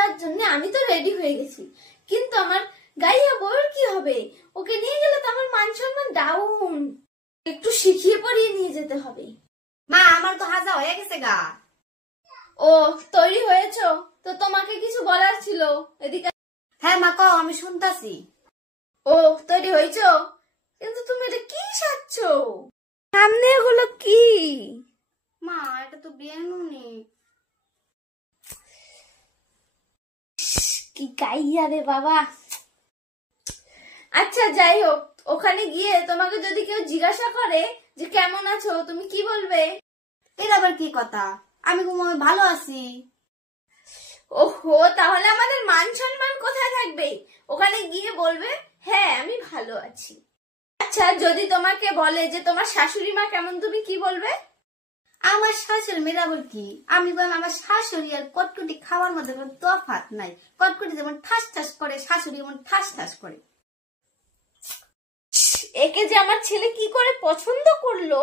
যাওয়ার জন্য আমি তো রেডি হয়ে গেছি, কিন্তু আমার গাইয়া বউয়ের কি হবে? ওকে নিয়ে গেলে তো আমার মান সম্মান ডাউন। একটু শিখিয়ে পড়িয়ে নিয়ে যেতে হবে। মা আমার তো হাজা হয়ে গেছে গা। ও তৈরি হয়েছো? তো তোমাকে কিছু বলার ছিল, এদিকে। হ্যাঁ মা কও, আমি শুনতাছি। ও তৈরি হয়েছো, কিন্তু তুমি এটা কি সাজছো? সামনে এগুলো কি? মা এটা তো বেনুনি। কি গাইয়া রে বাবা। আচ্ছা যাই হোক, ওখানে গিয়ে তোমাকে যদি কেউ জিজ্ঞাসা করে যে কেমন আছো, তুমি কি বলবে? এটা আবার কি কথা? আমি ভালো আছি। ওহো, তাহলে আমাদের মান সম্মান কোথায় থাকবে? ওখানে গিয়ে বলবে হ্যাঁ আমি ভালো আছি। আচ্ছা যদি তোমাকে বলে যে তোমার শাশুড়ি মা কেমন, তুমি কি বলবে? আমার শাশুড়ি মেয়েরা আবার কি? আমি বললাম আমার শাশুড়ি আর কটকটি খাওয়ার মধ্যে কোনো তফাৎ নাই। কটকটি যেমন ঠাস ঠাস করে, শাশুড়ি যেমন ঠাস ঠাস করে। একে যে আমার ছেলে কি করে পছন্দ করলো।